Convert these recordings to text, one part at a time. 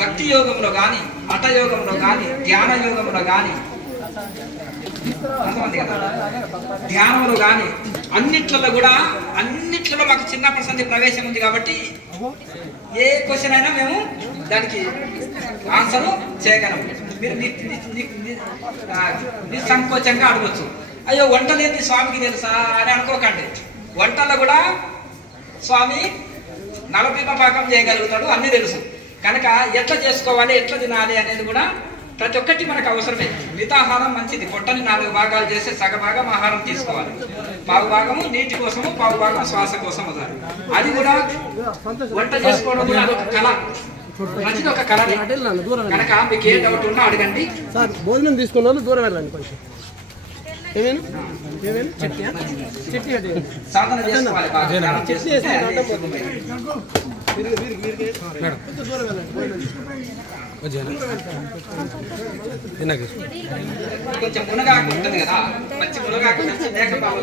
భక్తి యోగంలో కానీ, హఠ యోగంలో కానీ, ధ్యాన యోగంలో కానీ, ధ్యానంలో కానీ అన్నిట్లలో కూడా అన్నిట్లలో మాకు చిన్నప్పటి సంది ప్రవేశం ఉంది కాబట్టి ఏ క్వశ్చన్ అయినా మేము దానికి ఆన్సర్ చేయగలం. మీరు నిస్సంకోచంగా అడగచ్చు. అయ్యో వంటలేంది స్వామికి తెలుసా అని అనుకోకండి. వంటల్లో కూడా స్వామి నలభీమ పాకం చేయగలుగుతాడు, అన్నీ తెలుసు. కనుక ఎట్లా చేసుకోవాలి, ఎట్లా తినాలి అనేది కూడా ప్రతి ఒక్కటి మనకు అవసరమే. మితాహారం మంచిది. పొట్టని 4 భాగాలు చేస్తే సగభాగం ఆహారం తీసుకోవాలి, పావు భాగము నీటి కోసము, పావు భాగం శ్వాస కోసం వదలాలి. అది కూడా వంట చేసుకోవడం కూడా అదొక కళ, మంచిది, ఒక కళ. కనుక మీకు ఏ డౌట్ ఉన్నా అడగండి. సార్ భోజనం తీసుకున్నాను, దూరం వెళ్ళండి కొంచెం. సాధన చేసుకోవాలి. కొంచెం మునగాకు ఉంటుంది కదా, మంచి మునగాకు మంచి మేకపాలు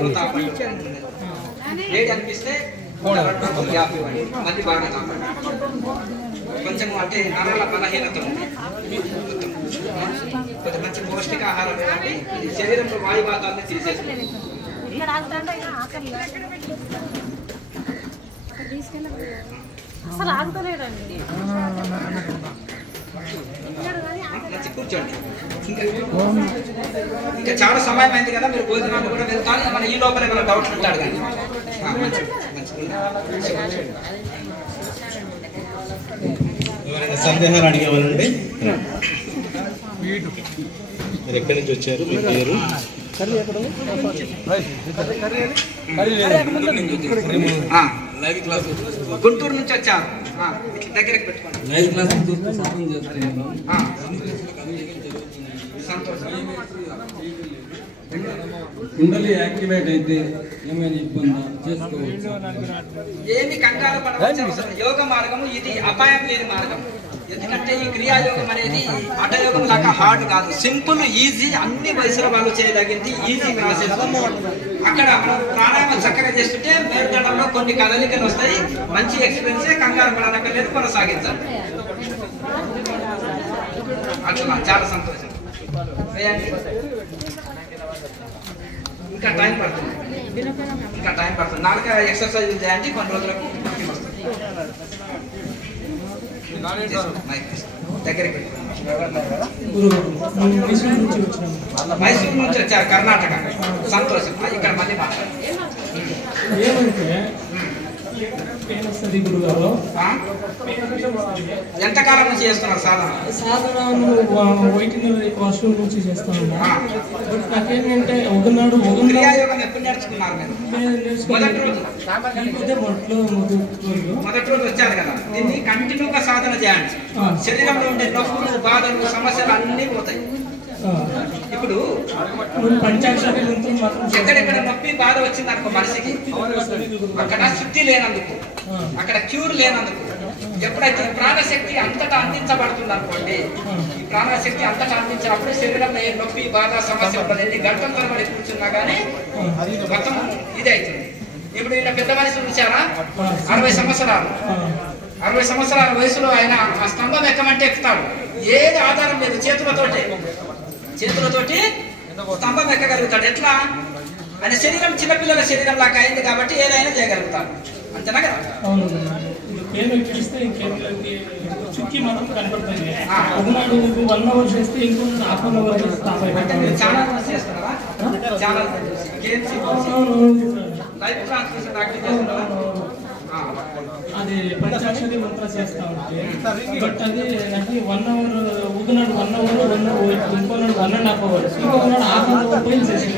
వేడి అనిపిస్తే మళ్ళీ బాగా తాపండి. కొంచెం అంటే నరాల బలహీనత ఉంది, కొంచెం మంచి పౌష్టికాహారం ఇవ్వండి. శరీరంలో వాయువాతాన్ని తీసేస్తుంది. మంచి కూర్చోండి. ఇంకా చాలా సమయం అయింది కదా, మీరు భోజనాలు కూడా వెళ్తాను. మన ఈ లోపల ఏమైనా డౌట్లు ఉంటాడు కానీ ఎవరైనా సందేహాలు అడిగేవాళ్ళండి? మీరు ఎక్కడి నుంచి వచ్చారు, మీ పేరు? గుంటూరు నుంచి వచ్చారు. దగ్గరికి పెట్టుకోండి. సంతోషం. కుండలి యాక్టివేట్ అయితే ఏమైనా ఇబ్బంది చేసుకోవచ్చు? ఏమి కంగారు పడవచ్చు అవసరం. యోగ మార్గము ఇది అపాయం లేని మార్గం. ఎందుకంటే ఈ క్రియాయోగం అనేది హఠయోగం లాగా హార్డ్ కాదు, సింపుల్, ఈజీ, అన్ని వయసుల వాళ్ళు చేయదగింది, ఈజీ ప్రాసెస్. అక్కడ ప్రాణాయామం చక్కగా చేస్తుంటే మేరుగడంలో కొన్ని కదలికలు వస్తాయి. మంచి ఎక్స్పీరియన్సే, కంగారు పడనక్కర్లేదు, కొనసాగించాలి. అట్లా చాలా సంతోషం. ఇంకా టైం పడుతుంది, ఇంకా టైం పడుతుంది. నాలుక ఎక్సర్సైజ్ చేయండి, కొన్ని రోజులకు వస్తుంది. దగ్గరికి మైసూరు నుంచి వచ్చారు, కర్ణాటక. సంతోషం. ఇక్కడ మళ్ళీ మాట్లాడారు. ఎంతకాలం నుంచి చేస్తున్నారు సాధన? వాష్రూమ్ నుంచి చేస్తాను. నాకేంటంటే ఒకనాడు క్రియాయోగం ఎప్పుడు నేర్చుకున్నారు మీరు? మొదటి రోజు వచ్చారు కదా, దీన్ని కంటిన్యూగా సాధన చేయండి. శరీరంలో ఉండే నొప్పులు, బాధలు, సమస్యలు అన్నీ పోతాయి. ఇప్పుడు ఎక్కడెక్కడ నొప్పి బాధ వచ్చింది అనుకో మనిషికి, అక్కడ శుద్ధి లేనందుకు, అక్కడ క్యూర్ లేనందుకు, ఎప్పుడైతే ప్రాణశక్తి అంతటా అందించబడుతుంది అనుకోండి, ఈ ప్రాణశక్తి అంతటా అందించినప్పుడు శరీరంలో ఏ నొప్పి, బాధ, సమస్య ఉంటుంది. ఎన్ని గంటల తరబడి కూర్చున్నా కానీ మొత్తం ఇది అవుతుంది. ఇప్పుడు ఈయన పెద్ద మనిషి చూసారా, 60 సంవత్సరాలు, 60 సంవత్సరాల వయసులో ఆయన ఆ స్తంభం ఎక్కమంటే ఎక్కుతాడు. ఏది ఆధారం లేదు, చేతులతోటి స్తంభం ఎక్కగలుగుతాడు. ఎట్లా? ఆయన శరీరం చిన్నపిల్లల శరీరం లాగా అయింది కాబట్టి ఏదైనా చేయగలుగుతాడు. అంతేనా కదా? చుక్కి మాత్రం కనపడుతుంది. ఒకనాడు 1 hour చేస్తే ఇంకో 1/2 hour చాలా చేస్తున్నారా? చాలా లైఫ్ ట్రాన్స్మిషన్ యాక్టివ్ చేస్తున్నారా? అది పంచాక్షరి మంత్ర చేస్తా ఉంటే, బట్ అది నాకు 1 hour ఊదినాడు, 1 hour ఇంకోనాడు 1.5 hours, ఇంకోనాడు 1/2 hour పోయి చేసేది.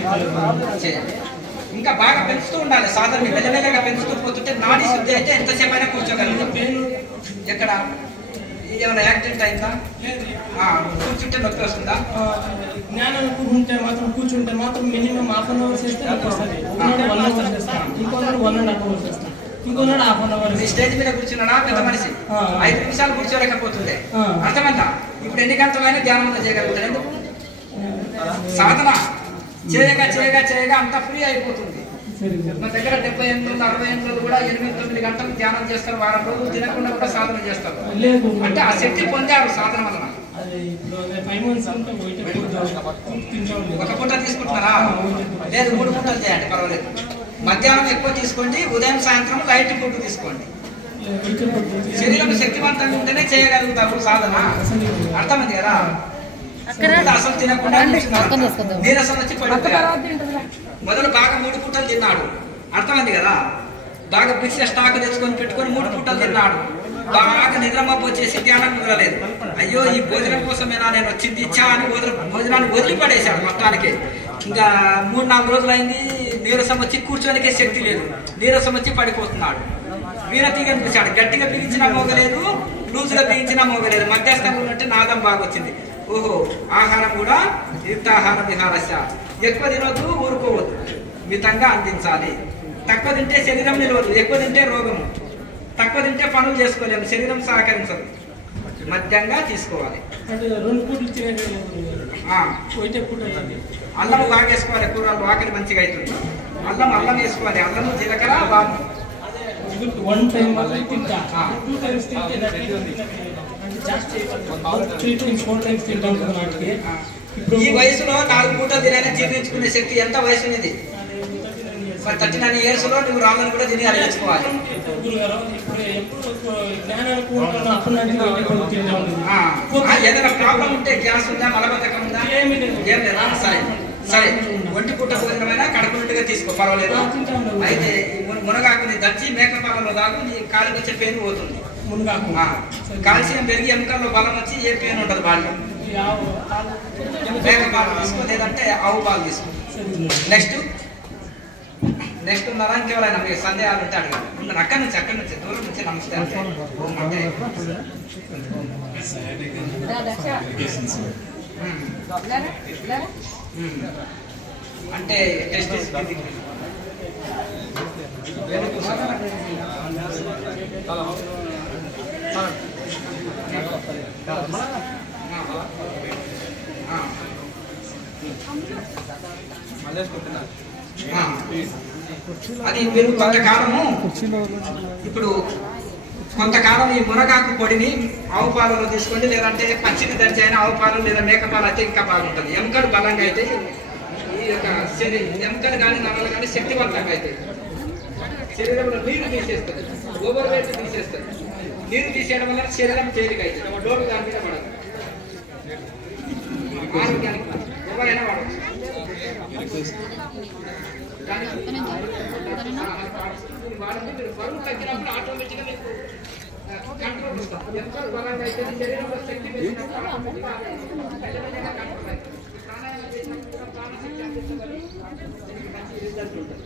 ఇంకా బాగా పెంచుతూ ఉండాలి సాధన, మెల్లమెల్లగా పెంచుతూ పోతుంటే నాడీ శుద్ధి అయితే ఎంతసేపు అయినా కూర్చోగలుగుతాం. ఎక్కడ ఏమైనా యాక్సిడెంట్ అయిందా? కూర్చుంటే నొప్పి వస్తుందా? జ్ఞానం ఉంటే మాత్రం, కూర్చుంటే మాత్రం మినిమం 1/2 hour చేస్తే నొప్పి వస్తుంది. ఒకనాడు 1 hour చేస్తాను, ఇంకోనాడు 1.5 hour చేస్తాను, ఇంకోనాడు 1/2 hour. స్టేజ్ మీద కూర్చున్నాడా పెద్ద మనిషి 5 నిమిషాలు కూర్చోలేకపోతుంది, అర్థమంతా. ఇప్పుడు ఎన్ని గంటలైనా ధ్యానం చేయగలుగుతాడు. ఎందుకు? సాధన చేయగా చేయగా చేయగా అంత ఫ్రీ అయిపోతుంది. మన దగ్గర 78 రోజులు 68 రోజులు కూడా 8-9 గంటలు ధ్యానం చేస్తారు, వారం రోజులు తినకుండా కూడా సాధన చేస్తారు. లేదు అంటే ఆ శక్తి పొందారు సాధన వలన. అది ఇప్పుడు 5 months అంటే ఒక పూట తీసుకుంటున్నారా? లేదు 3 పూటలు చేయండి, పర్వాలేదు. మధ్యాహ్నం ఎక్కువ తీసుకోండి, ఉదయం సాయంత్రం లైట్ ఫుడ్ తీసుకోండి. శరీరం శక్తివంతంగా ఉంటేనే చేయగలుగుతారు సాధన. అర్థమైంది కదా? అసలు తినకుండా నీరసం వచ్చి పడిపోయారు. మొదలు బాగా 3 పూటలు తిన్నాడు, అర్థమైంది కదా? బాగా పిక్స్ స్టాక్ తెచ్చుకొని పెట్టుకొని 3 పూటలు తిన్నాడు. బాగా నిద్రమప్పు వచ్చేసి ధ్యానం కుదరలేదు. అయ్యో ఈ భోజనం కోసమేనా నేను వచ్చింది ఇచ్చా అని భోజనాన్ని వదిలిపడేశాడు మొత్తానికి. ఇంకా 3-4 రోజులు అయింది, నీరసం వచ్చి కూర్చోనికే శక్తి లేదు, నీరసం వచ్చి పడిపోతున్నాడు. వీరతీగ అనిపించాడు, గట్టిగా బిగించినా మోగలేదు, లూజుగా బిగించినా మోగలేదు, మధ్యస్థంగా ఉన్నట్టు నాదం బాగా వచ్చింది. ఓహో, ఆహారం కూడా యుక్తాహార విహారశ. ఎక్కువ తినొద్దు, ఊరుకోవద్దు, మితంగా అందించాలి. తక్కువ తింటే శరీరం నిలవదు, ఎక్కువ తింటే రోగము. తక్కువ తింటే పనులు చేసుకోలేము, శరీరం సహకరించదు. మధ్యంగా తీసుకోవాలి. అల్లం బాగా వేసుకోవాలి, కూరలు ఆకలి మంచిగా అవుతుంది. అల్లం వేసుకోవాలి, అల్లం జీలకర్ర బాగా. ఈ వయసులో 4 పూటలు తినాలని జీర్ణించుకునే శక్తి ఎంత వయసు ఉంది? 39 years లో నువ్వు రాళ్ళని కూడా తిని అరిగించుకోవాలి. ఏదైనా ప్రాబ్లం ఉంటే గ్యాస్ ఉందా, మలబద్ధకం ఉందా? ఏం లేదా? సరే, ఒంటి పూట భోజనమైనా కడుపు నిండుగా తీసుకో, పర్వాలేదు. అయితే మునగాకుని దంచి మేకపాలలో దాకా నీ కాలుకి వచ్చే పెయిన్ పోతుంది. కాల్షియం పెరిగి ఎముకల్లో బలం వచ్చి ఏ పెయిన్ ఉండదు బాడీ. మేకపాలు తీసుకో, లేదంటే ఆవు పాలు తీసుకో. నెక్స్ట్ ఉన్నారా? ఇంకెవరైనా మీకు సందేహాలు ఉంటే అడగండి. అక్కడి నుంచి దూరం నుంచి నమస్తే అంటే అంటే టెస్ట్ అది మీరు కొంతకాలం ఈ మునగాకు పొడిని ఆవు పాలలో తీసుకోండి, లేదంటే పచ్చిని దంచి అయినా ఆవు పాలు లేదా మేకపాలు అయితే ఇంకా బాగుంటుంది. ఎముకలు బలంగా అయితే ఈ యొక్క ఎముకలు కానీ నరాలు కానీ శక్తివంతంగా అవుతాయి. శరీరంలో నీరు తీసేస్తుంది, ఓవర్ వెయిట్ తీసేస్తుంది. నీరు తీసేయడం వల్ల శరీరం తేలిక అవుతుంది, డోలు దాని మీద పడదు. ఆరోగ్యానికి ఎవరైనా వాడచ్చు. బరువు తగ్గినప్పుడు ఆటోమేటిక్గా మీకు కంట్రోల్ ఇస్తాం. ఎంత బలంగా అయితే శరీరంలో శక్తి కంట్రోల్ మంచి రిజల్ట్ ఉంటుంది.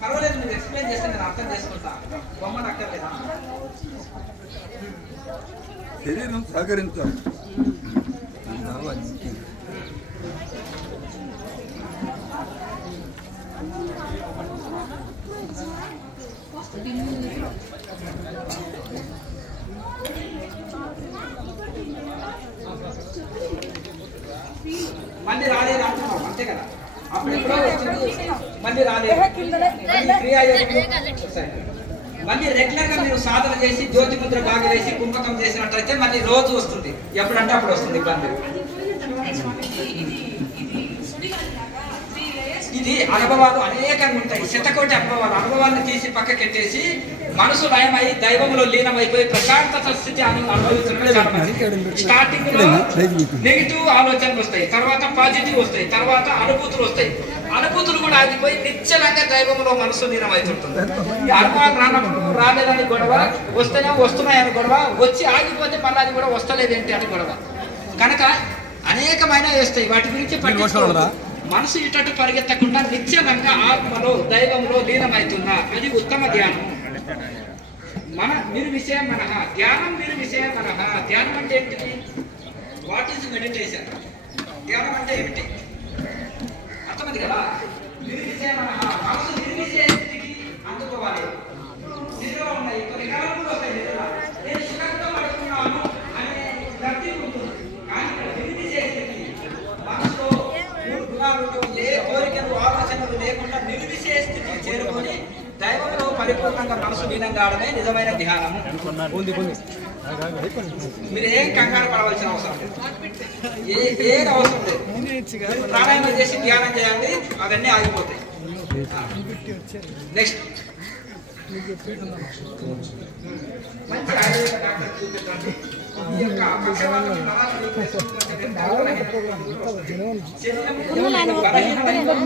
పర్వాలేదు, మీరు ఎక్స్ప్లెయిన్ చేస్తే నేను అర్థం చేసుకుంటా. బొమ్మను అక్కర్లేదా? శరీరం సహకరించాలి. మళ్ళీ రాలేదు అంటున్నాం, అంతే కదా? అప్పుడు ఎప్పుడో వచ్చింది, మళ్ళీ రాలేదు. మళ్ళీ రెగ్యులర్ గా మీరు సాధన చేసి జ్యోతి ముద్ర బాగా వేసి కుంభకం చేసినట్లయితే మళ్ళీ రోజు వస్తుంది, ఎప్పుడంటే అప్పుడు వస్తుంది. ఇబ్బంది ఇది అనుభవాలు అనేకంగా ఉంటాయి, శతకోటి అనుభవాలను తీసి పక్కకెట్టేసి మనసు లయమై దైవంలో లీనమైపోయి ప్రశాంతత స్థితి అనుభవించడం. స్టార్టింగ్ లో నెగిటివ్ ఆలోచనలు వస్తాయి, తర్వాత పాజిటివ్ వస్తాయి, తర్వాత అనుభూతులు వస్తాయి. అనుభూతులు కూడా ఆగిపోయి నిశ్చలంగా దైవంలో మనసు లీనమవుతుంటుంది. ఈ అనుభవాలు రానప్పుడు రాలేదని గొడవ, వస్తేనే వస్తున్నాయని గొడవ, వచ్చి ఆగిపోతే మళ్ళీ అది కూడా వస్తలేదేంటి అని గొడవ. కనుక అనేకమైన వేస్తాయి, వాటి గురించి పట్టించుకోవద్దు. మనసు ఇటట్టు పరిగెత్తకుండా నిశ్చలంగా ఆత్మలో దైవంలో లీనమవుతున్నా అది ఉత్తమ ధ్యానం. మన నిర్విషయ మనః ధ్యానం, నిర్విషయ మనః. ధ్యానం అంటే ఏంటిది? What is meditation? ధ్యానం అంటే ఏమిటి? అర్థమైంది కదా? నిర్విషయ మనః, మనసు నిర్విషయ స్థితికి పడుకోవాలి. నిద్రలో ఉన్నాయి కొన్ని కళలు వస్తాయి. నిద్ర నేను సుఖంగా పడుకున్నాను అనే గట్టి ఉంటుంది. కానీ ఇక్కడ విడిది చేసేది మనసులో 3 గుణాలు ఏ కోరికలు ఆలోచనలు లేకుండా నిర్విశేష స్థితికి చేరుకొని దైవంలో పరిపూర్ణంగా మనసు లీనం కావడమే నిజమైన ధ్యానము. మీరు ఏం కంగారు పడవలసిన అవసరం లేదు. ఏం అవసరం లేదు. ప్రాణాయామం చేసి ధ్యానం చేయండి, అవన్నీ ఆగిపోతాయి. నెక్స్ట్ మంచి ఆయుర్వేద డాక్టర్ చూపించండి. ఈ యొక్క పక్షవాతం నరాలు శరీరం